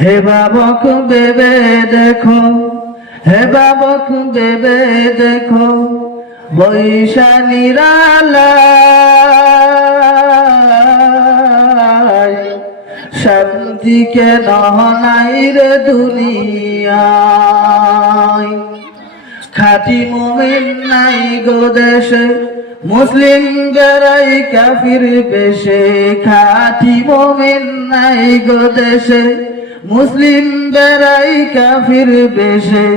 হে বাবক বেবে দেখো, হে বাবক বেবে দেখো বৈশা নিরালায় শান্তি কেন নাই রে দুনিয়ায়? খাটি মোমিন নাই গো দেশে মুসলিম বেড়াই কাফির বেশে। খাটি মোমিন নাই গো দেশে মুসলিম বেড়াই কাফির বেশে,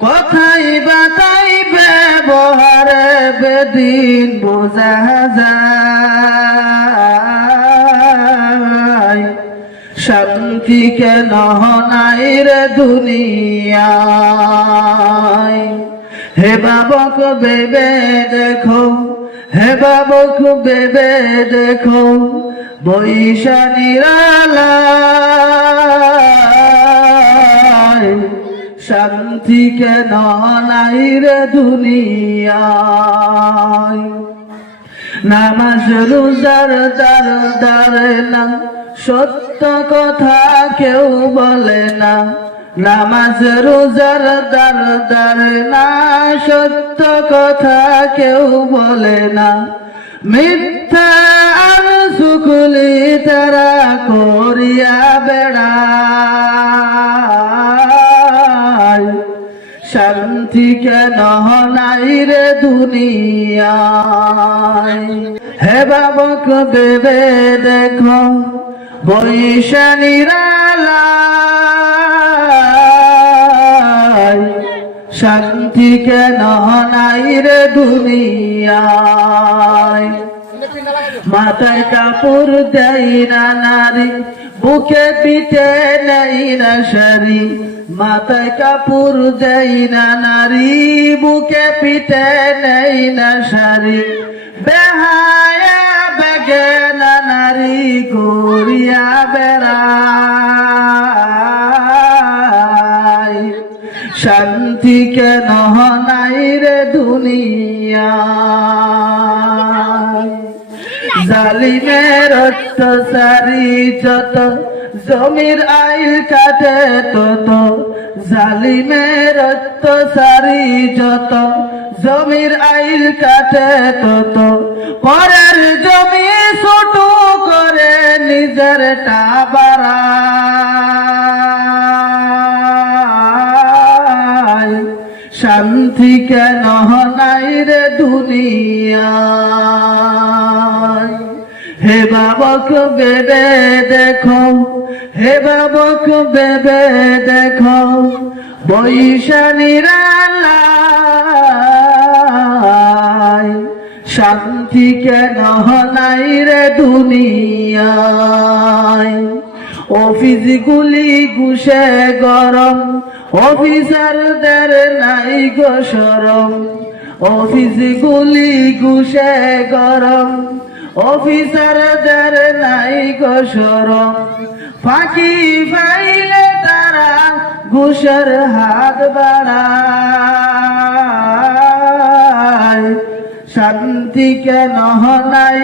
কথাই বাতাই ব্যবহারে বেদিন বোঝা যায়। শান্তি কেন নাই রে দুনিয়ায়? হে বাবক বেবে দেখো হে বাবক বেবে দেখো বৈশা নিরালায় শান্তি কেন নাই রে দুনিয়ায়? নামাজ, রোজার দার দারে না, সত্য কথা কেউ বলে না। নামাজ, রোজার দার দারে না, সত্য কথা কেউ বলে না। মিথ্যা আর সুকুলি তারা করিয়া বেড়ায়। শান্তি কেন নাই রে দুনিয়ায়? হে বাবক বেবে দেখো বৈশা শান্তি কেন নাই রে দুনিয়ায়? মাথায় কাপড় দেয় না নারী, বুকে পিঠে নেই না সারি মাথায় কাপড় দেয় না নারী, বুকে পিঠে নেই না সারি বেহায়া বেগে না নারী, গড়িয়া বেড়ায়। শান্তি কেন নাই রে দুনিয়ায় জালিমের অত্যাচারী যত, জমির আইল কাটে তত। জালিমের অত্যাচারী যত, জমির আইল কাটে তত। পরের জমি ছোট করে নিজের টাবারায় শান্তি কেন নাই রে দুনিয়ায়? হে বাবক, বেবে দেখো, হে বাবক, বেবে দেখো বৈশা নিরালায় শান্তি কেন নাই রে দুনিয়ায়? অফিস গুলি ঘুষে গরম অফিসারদের নাই গো সরম অফিস গুলি, ঘুষে গরম। অফিসারদের নাই গো সরম ফাঁকি পাইলে তারা ঘুষের হাত বাড়ায়। শান্তি কেন নাই